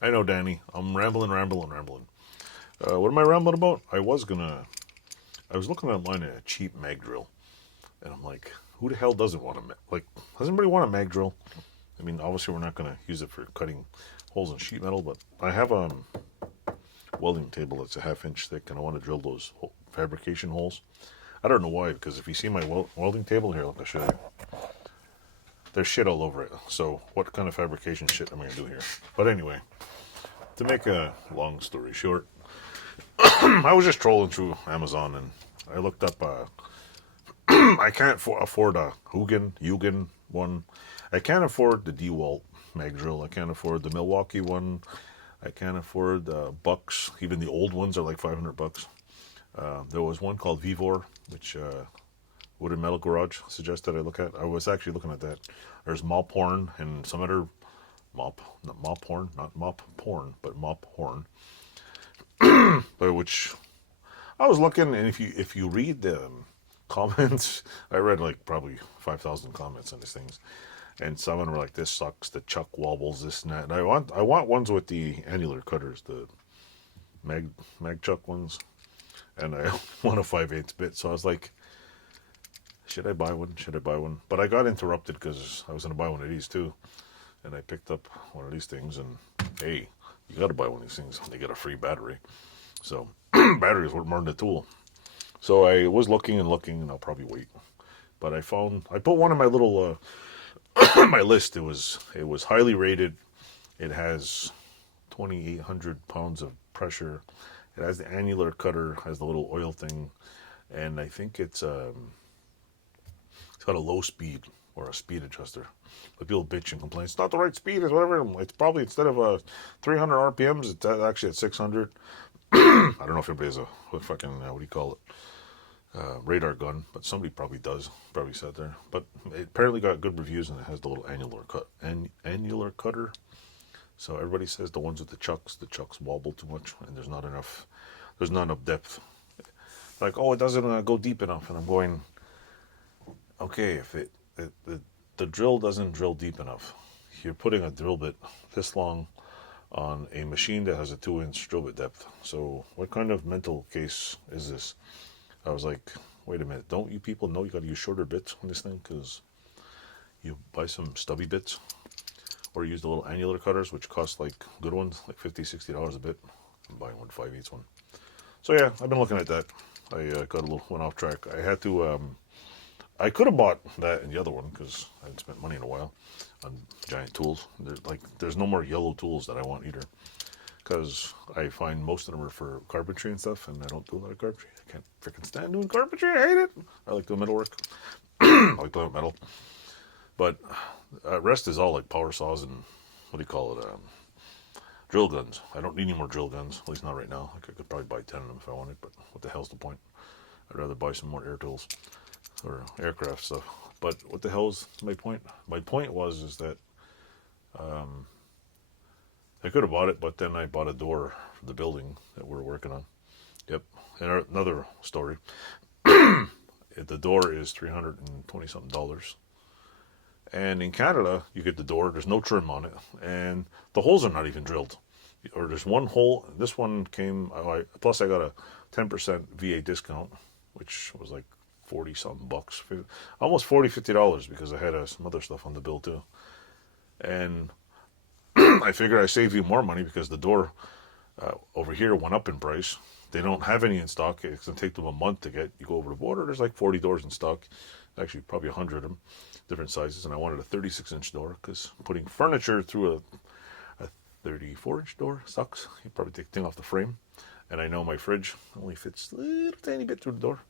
I know, Danny. I'm rambling. What am I rambling about? I was looking online at a cheap mag drill, and I'm like, who the hell doesn't want like? Does anybody want a mag drill? I mean, obviously we're not gonna use it for cutting holes in sheet metal, but I have a welding table that's a half-inch thick, and I want to drill those fabrication holes. I don't know why, because if you see my welding table here, look, I'll show you. There's shit all over it. So what kind of fabrication shit am I gonna do here? But anyway, to make a long story short, I was just trolling through Amazon and I looked up. I can't afford a Hugin one. I can't afford the DeWalt mag drill. I can't afford the Milwaukee one. I can't afford the Bucks. Even the old ones are like $500. There was one called Vivor, which Wooden Metal Garage suggested I look at. I was actually looking at that. There's Mop Horn and some other not Mop Horn, not Mop Porn, but Mop Horn. But which I was looking, and if you read the comments, I read like probably 5,000 comments on these things, and some of them were like, "This sucks. The chuck wobbles. This and that." And I want ones with the annular cutters, the mag chuck ones, and I want a 5/8 bit. So I was like, should I buy one? Should I buy one? But I got interrupted because I was going to buy one of these too, and I picked up one of these things, and hey, you got to buy one of these things. They get a free battery. So battery is worth more than a tool. So I was looking and looking, and I'll probably wait. But I put one on my little my list. It was highly rated. It has 2,800 pounds of pressure. It has the annular cutter, has the little oil thing, and I think it's got a low speed or a speed adjuster. But people bitch and complain it's not the right speed. It's whatever. It's probably instead of 300 RPMs, it's actually at 600. I don't know if everybody has a fucking what do you call it? Radar gun, but somebody probably does. Probably said there, but it apparently got good reviews, and it has the little annular cutter. So everybody says the ones with the chucks wobble too much, and there's not enough depth. Like, oh, it doesn't go deep enough, and I'm going, okay, if the drill doesn't drill deep enough, you're putting a drill bit this long on a machine that has a 2-inch drill bit depth. So what kind of mental case is this? I was like, wait a minute, don't you people know you got to use shorter bits on this thing? Because you buy some stubby bits or use the little annular cutters, which cost like good ones, like $50, $60 a bit. I'm buying one 5/8 one. So yeah, I've been looking at that. I got a little went off track. I could have bought that and the other one because I hadn't spent money in a while on giant tools. There's no more yellow tools that I want either, because I find most of them are for carpentry and stuff, and I don't do a lot of carpentry. I can't freaking stand doing carpentry. I hate it. I like doing metalwork. I like doing metal, but rest is all like power saws and what do you call it? Drill guns. I don't need any more drill guns. At least not right now. Like I could probably buy 10 of them if I wanted, but what the hell's the point? I'd rather buy some more air tools or aircraft stuff. But what the hell's my point? My point was is that I could have bought it, but then I bought a door for the building that we're working on. Yep. And another story. The door is $320 something dollars. And in Canada, you get the door. There's no trim on it, and the holes are not even drilled. Or there's one hole. This one came. Plus, I got a 10% VA discount, which was like 40 something bucks, almost $50 because I had some other stuff on the bill too. And I figured I saved you more money because the door over here went up in price. They don't have any in stock. It's gonna take them a month to get. You go over the border. There's like 40 doors in stock. Actually, probably 100 of them, different sizes. And I wanted a 36-inch door because putting furniture through a 34-inch door sucks. You probably take the thing off the frame. And I know my fridge only fits a little tiny bit through the door.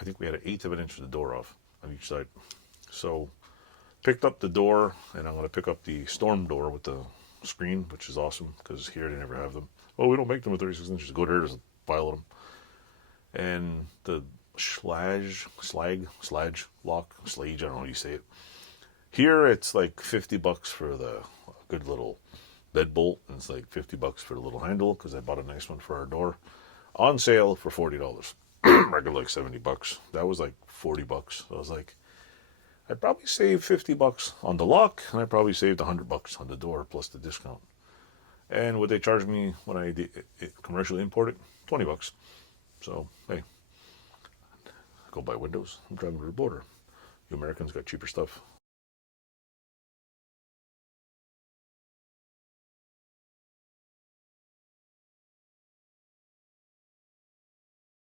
I think we had an eighth of an inch of the door off on each side. So picked up the door, and I'm going to pick up the storm door with the screen, which is awesome because here they never have them. Oh, we don't make them at 36 inches. Go there, there's a pile of them. And the slage lock, slage, I don't know how you say it. Here it's like $50 for the good little bed bolt, and it's like $50 for the little handle because I bought a nice one for our door. On sale for $40. Regular like $70. That was like $40. So I was like, I probably saved $50 on the lock, and I probably saved $100 on the door plus the discount. And what they charge me when I commercially import it, $20. So hey, go buy windows. I'm driving to the border. You Americans got cheaper stuff.